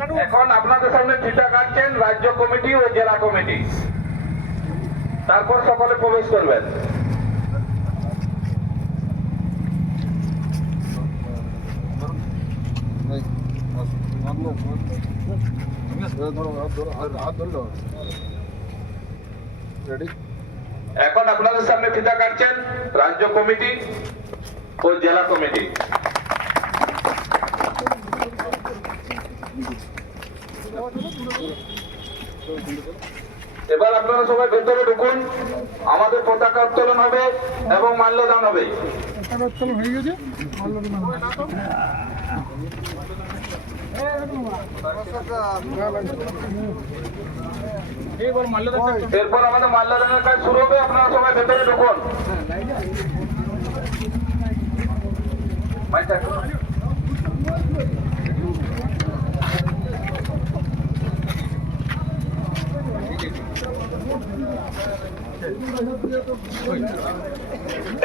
এখন আপনাদের সামনে ফিতা কাটছেন রাজ্য কমিটি ও জেলা কমিটি। তারপর সকলে প্রবেশ করবেন। এখন আপনাদের সামনে ফিতা কাটছেন রাজ্য কমিটি ও জেলা কমিটি। এবার আপনারা সবাই ভেতরে ঢুকুন। আমাদের পতাকা উত্তোলন হবে এবং মাল্যদান হবে। হয়ে গেছে। এরপর আমাদের মাল্যদানের কাজ শুরু হবে। আপনারা সবাই ভেতরে ঢুকুন।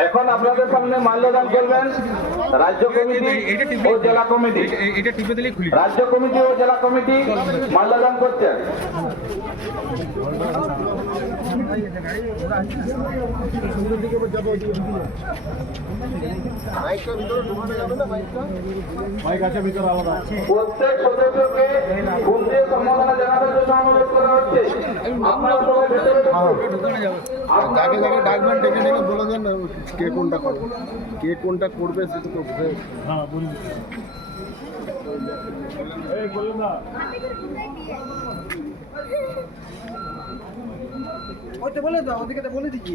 এখন আপনাদের সামনে মাল্যদান করবেন রাজ্য কমিটি ও জেলা কমিটি। রাজ্য কমিটি ও জেলা কমিটি মাল্যদান করছেন প্রত্যেক সদস্যকে দিয়ে সম্মাননা জানানোর জন্য অনুরোধ করা হচ্ছে। আপনারা সবাই ভেতরে যাকে যাকে ডাকবেন ডেকে ডেকে বলে দেন কে কোনটা করবে। কে কোনটা করবে সেটা তো বুঝে ওইটা বলে দাও ওদিকে বলে দিচ্ছি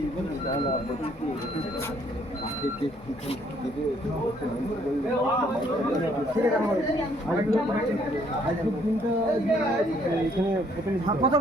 আজকের দিনটা এখানে প্রথম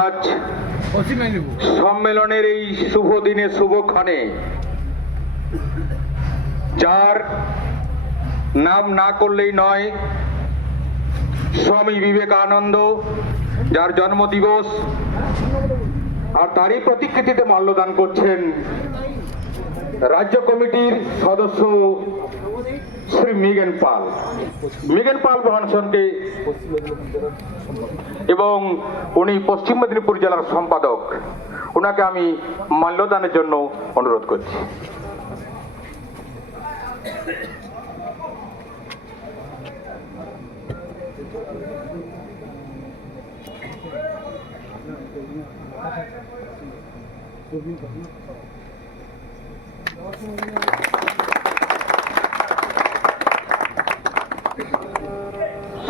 আজ সম্মেলনের এই শুভ দিনে শুভক্ষণে যার নাম না করলেই নয়, স্বামী বিবেকানন্দ, যার জন্মদিবস আর তারই প্রতিকৃতিতে মাল্যদান করছেন রাজ্য কমিটির সদস্য শ্রী মিগেন পাল। মিগেন পাল মহানসনকে এবং উনি পশ্চিম মেদিনীপুর জেলার সম্পাদক। ওনাকে আমি মাল্যদানের জন্য অনুরোধ করছি।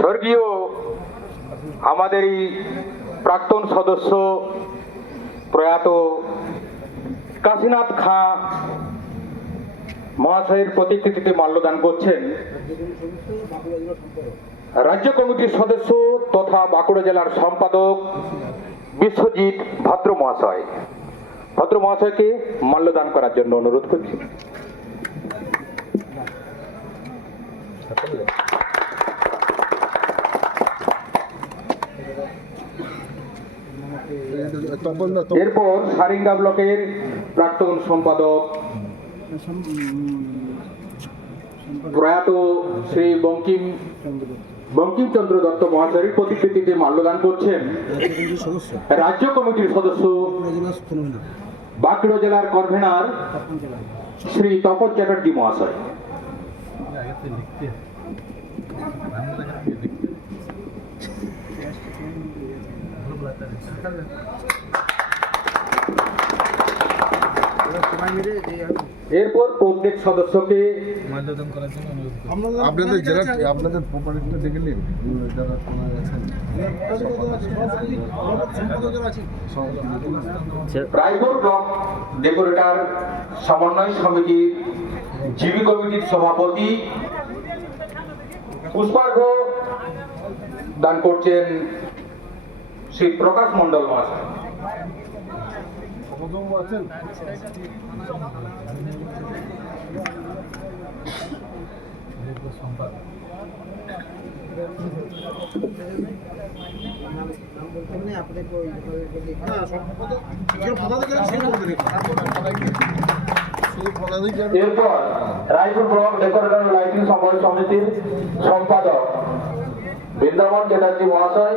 স্বর্গীয় আমাদের এই প্রাক্তন সদস্য প্রয়াত কাশীনাথ খাঁ মহাশয়ের প্রতিকৃতিতে মাল্যদান করছেন। রাজ্য কমিটির সদস্য তথা বাঁকুড়া জেলার সম্পাদক বিশ্বজিৎ ভদ্র মহাশয়। ভদ্র মহাশয়কে মাল্যদান করার জন্য অনুরোধ করছি তপন দা এরপর সারিঙ্গা ব্লকের প্রাক্তন সম্পাদক প্রয়াত শ্রী বঙ্কিম বঙ্কিমচন্দ্র দত্ত মহাশয়ের প্রতিকৃতিতে মাল্যদান করছেন। রাজ্য কমিটির সদস্য বাঁকুড়া জেলার কনভেনার শ্রী তপন চ্যাটার্জি মহাশয়। এরপর প্রত্যেক সদস্যকে আপনাদের জেলা আপনাদের প্রপার্টিটা দেখে নিন। যারা রায়পুর ব্লক ডেকোরেটর সমন্বয় সমিতির জিবি কমিটির সভাপতি পুষ্পার্ঘ দান করছেন শ্রী প্রকাশ মণ্ডল মহাশয়। এরপর রায়পুর ব্লক ডেকোরেটর লাইটিং সমন্বয় সমিতির সম্পাদক বৃন্দাবন চ্যাটার্জি মহাশয়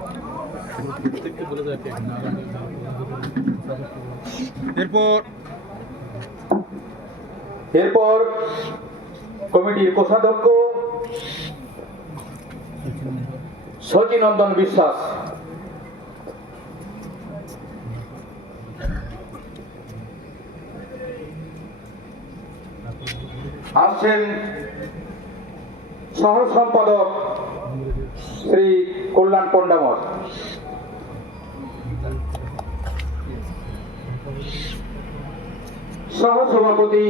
এরপর এরপর কমিটির কোষাধ্যক্ষ শচীনন্দন বিশ্বাস। আসছেন সহ সম্পাদক শ্রী কল্যাণ পণ্ডামত সহ সভাপতি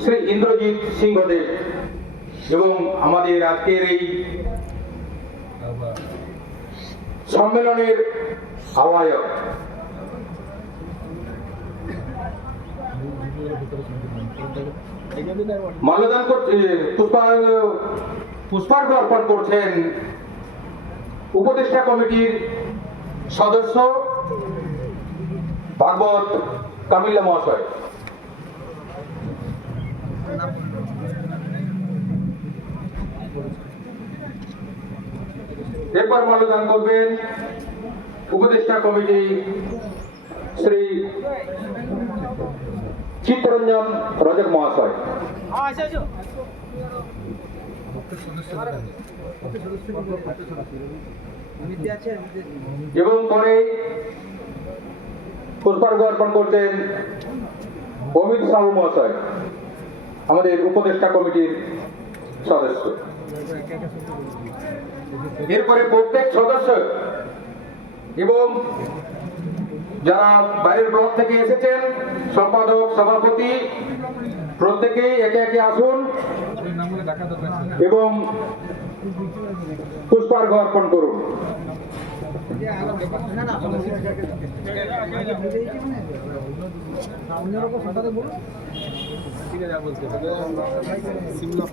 শ্রী ইন্দ্রজিৎ সিংহদেব এবং আমাদের আজকের এই সম্মেলনের আহ্বায়ক। মাল্যদান পুষ্পার্ঘ অর্পণ করছেন উপদেষ্টা কমিটির সদস্য ভাগবত কামিল্লা মহাশয়। এরপর মাল্যদান করবেন উপদেষ্টা কমিটি শ্রী চিত্তরঞ্জন রজক মহাশয়। এবং পরে পুষ্পার্ঘ অর্পণ করছেন অমিত সাহু মহাশয়, আমাদের উপদেষ্টা কমিটির সদস্য। এরপরে প্রত্যেক সদস্য এবং যারা বাইরের ব্লক থেকে এসেছেন, সম্পাদক, সভাপতি, প্রত্যেকেই একে একে আসুন এবং পুষ্পার্ঘ অর্পণ করুন। সিমলা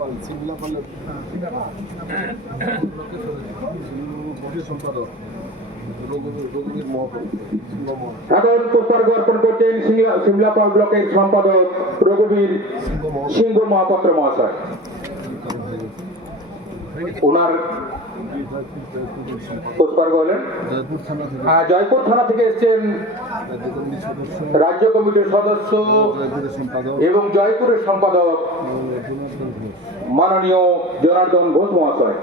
সিমলাপাল ব্লকের সম্পাদক রঘুবীর সিংহ মহাপাত্র মহাশয়। জয়পুর থানা থেকে রাজ্য কমিটির সদস্য এবং জয়পুরের সম্পাদক মাননীয় জনার্দন ঘোষ মহাশয়।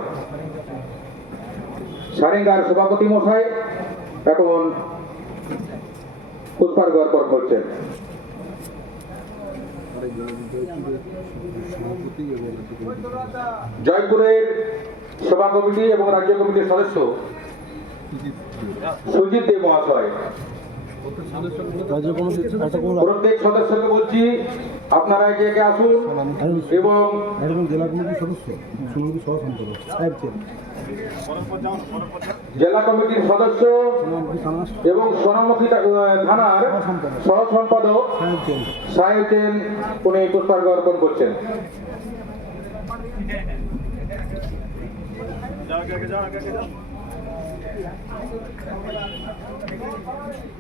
সারেঙ্গার সভাপতি মশাই, এখন পুষ্পার্ঘ অর্পণ করছেন জয়পুরের সভা কমিটি এবং রাজ্য কমিটির সদস্য সুজিত দেব মহাশয়। প্রত্যেক সদস্যকে বলছি আপনারা একে আসুন এবং জেলা কমিটির সদস্য জেলা কমিটির সদস্য এবং সোনামুখী থানার সহ সম্পাদক সাহেব চেন সাহেব চেন উনি পুষ্পার্ঘ অর্পণ করছেন। বলছি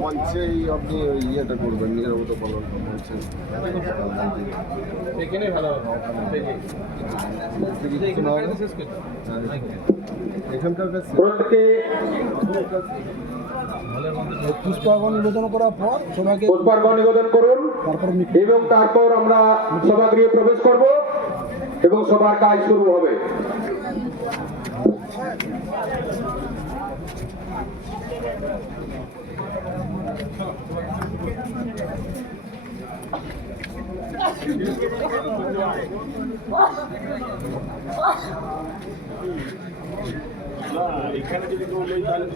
মঞ্চেই আপনি ওই ইয়েটা করবেন পালন মঞ্চে এখানে ভালো এখানকার কাছে নিবেদন করার পর সবাইকে পুষ্পার্ঘ নিবেদন করুন তারপর এবং তারপর আমরা সভাগৃহে প্রবেশ করব এবং সবার কাজ শুরু হবে। এখানে যদি